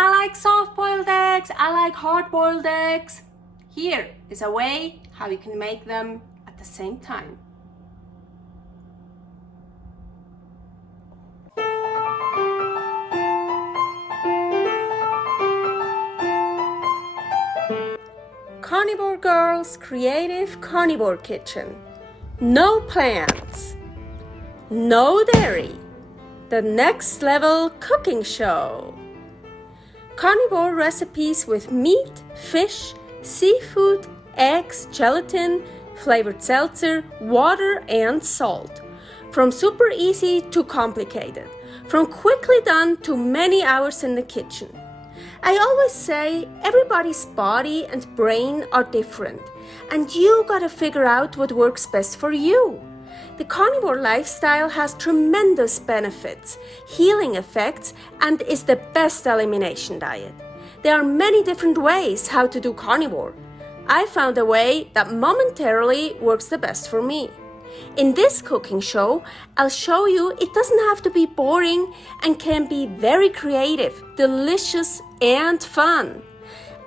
I like soft-boiled eggs, I like hard-boiled eggs. Here is a way how you can make them at the same time. Carnivore Girl's Creative Carnivore Kitchen. No plants, no dairy, the next level cooking show. Carnivore recipes with meat, fish, seafood, eggs, gelatin, flavored seltzer, water, and salt. From super easy to complicated, from quickly done to many hours in the kitchen. I always say everybody's body and brain are different, and you gotta figure out what works best for you. The carnivore lifestyle has tremendous benefits, healing effects, and is the best elimination diet. There are many different ways how to do carnivore. I found a way that momentarily works the best for me. In this cooking show, I'll show you it doesn't have to be boring and can be very creative, delicious, and fun.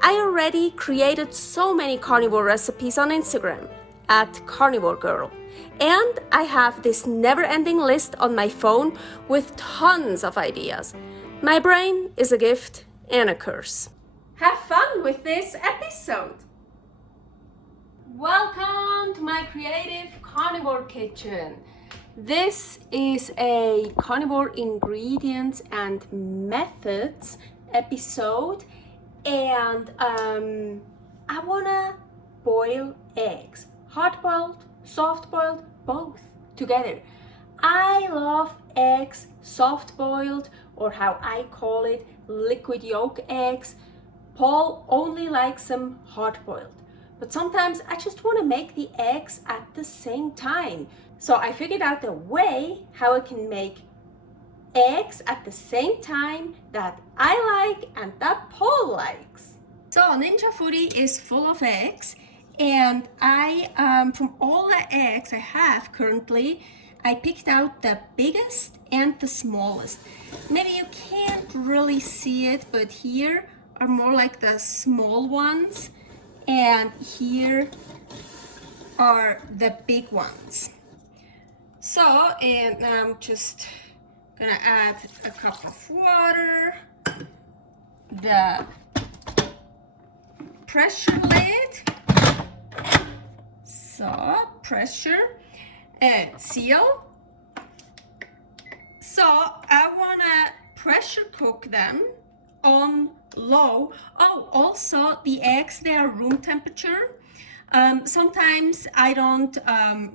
I already created so many carnivore recipes on Instagram at Carnivore Girl. And I have this never-ending list on my phone with tons of ideas. My brain is a gift and a curse. Have fun with this episode! Welcome to my Creative Carnivore Kitchen. This is a carnivore ingredients and methods episode, and I wanna boil eggs, hard-boiled, soft-boiled, both together. I love eggs soft-boiled, or how I call it, liquid yolk eggs. Paul only likes them hard-boiled. But sometimes I just want to make the eggs at the same time. So I figured out a way how I can make eggs at the same time that I like and that Paul likes. So Ninja Foodi is full of eggs, and I, from all the eggs I have currently, I picked out the biggest and the smallest. Maybe you can't really see it, but here are more like the small ones. And here are the big ones. So, and I'm just gonna add a cup of water, the pressure lid, so pressure, seal. So I wanna pressure cook them on low. Oh, also the eggs, they are room temperature. Sometimes I don't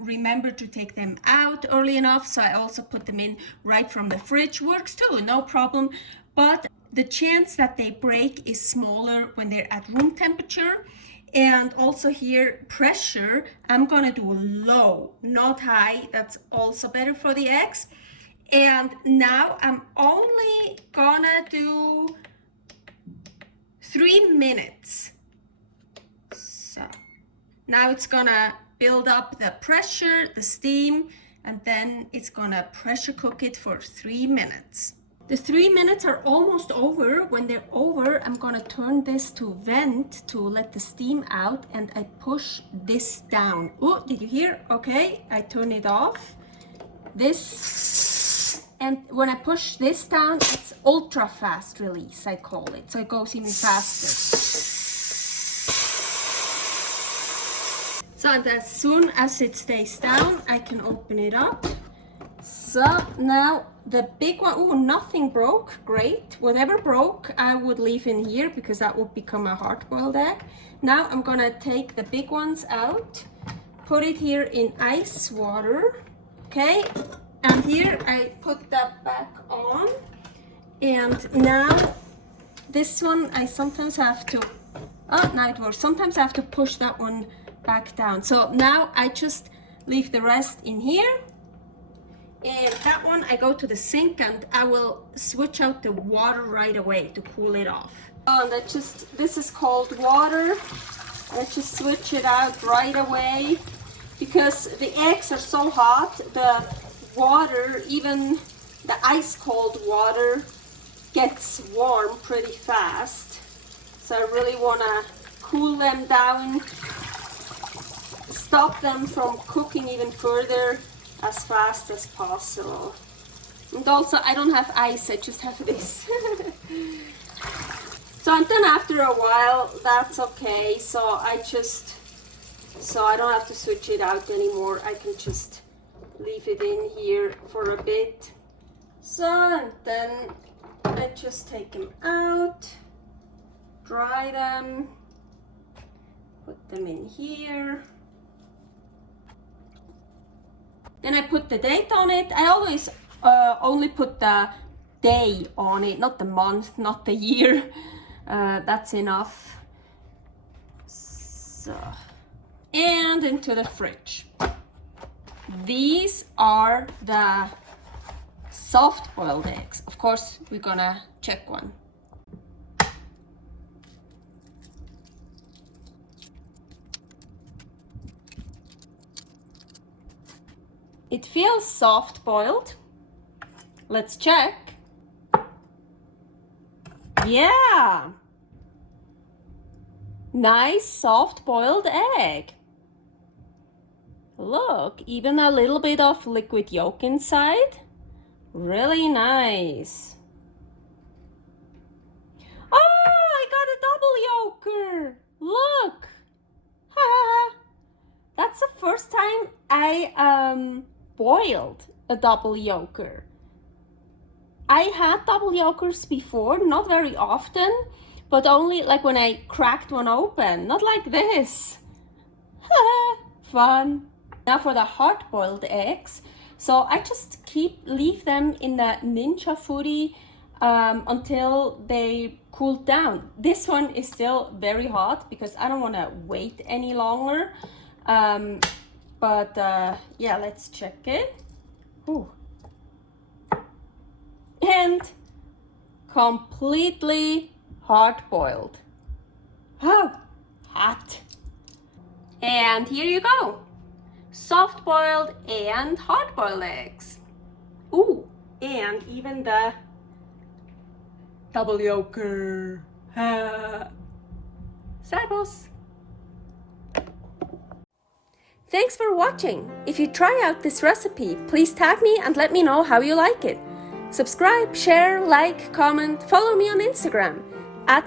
remember to take them out early enough, so I also put them in right from the fridge. Works too, no problem. But the chance that they break is smaller when they're at room temperature. And also here, pressure, I'm gonna do low, not high. That's also better for the eggs. And now I'm only gonna do 3 minutes. So now it's gonna build up the pressure, the steam, and then it's gonna pressure cook it for 3 minutes. The 3 minutes are almost over. When they're over, I'm gonna turn this to vent to let the steam out, and I push this down. Oh, did you hear? Okay, I turn it off. And when I push this down, it's ultra fast release, I call it. So it goes even faster. So and as soon as it stays down, I can open it up. So now the big one, oh, nothing broke, great. Whatever broke, I would leave in here because that would become a hard-boiled egg. Now I'm gonna take the big ones out, put it here in ice water, okay? And here I put that back on, and now this one I sometimes have to, oh, now it works. Sometimes I have to push that one back down. So now I just leave the rest in here, and that one I go to the sink and I will switch out the water right away to cool it off. Oh, and this is cold water. I just switch it out right away because the eggs are so hot. The water, even the ice cold water, gets warm pretty fast. So I really want to cool them down, stop them from cooking even further as fast as possible. And also I don't have ice, I just have this. So and then after a while, that's okay. So I don't have to switch it out anymore. I can just leave it in here for a bit. So and then I just take them out, dry them, put them in here. Then I put the date on it. I always only put the day on it, not the month, not the year. That's enough. So, and into the fridge. These are the soft-boiled eggs. Of course, we're gonna check one. It feels soft-boiled. Let's check. Yeah. Nice soft-boiled egg. Look, even a little bit of liquid yolk inside. Really nice. Oh, I got a double yolker. Look. That's the first time I boiled a double yolker. I had double yolkers before, not very often, but only like when I cracked one open, not like this. Fun. Now for the hard-boiled eggs. So I just leave them in the Ninja Foodi until they cool down. This one is still very hot because I don't want to wait any longer. Yeah, let's check it. Ooh. And completely hard-boiled. Oh, hot. And here you go. Soft-boiled and hard-boiled eggs. Ooh, and even the double yolker. Servus. Thanks for watching. If you try out this recipe, please tag me and let me know how you like it. Subscribe, share, like, comment, follow me on Instagram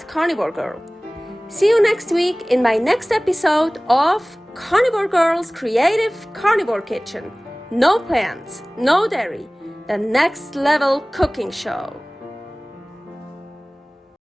@Carnivore Girl. See you next week in my next episode of Carnivore Girl's Creative Carnivore Kitchen. No plants, no dairy, the next level cooking show.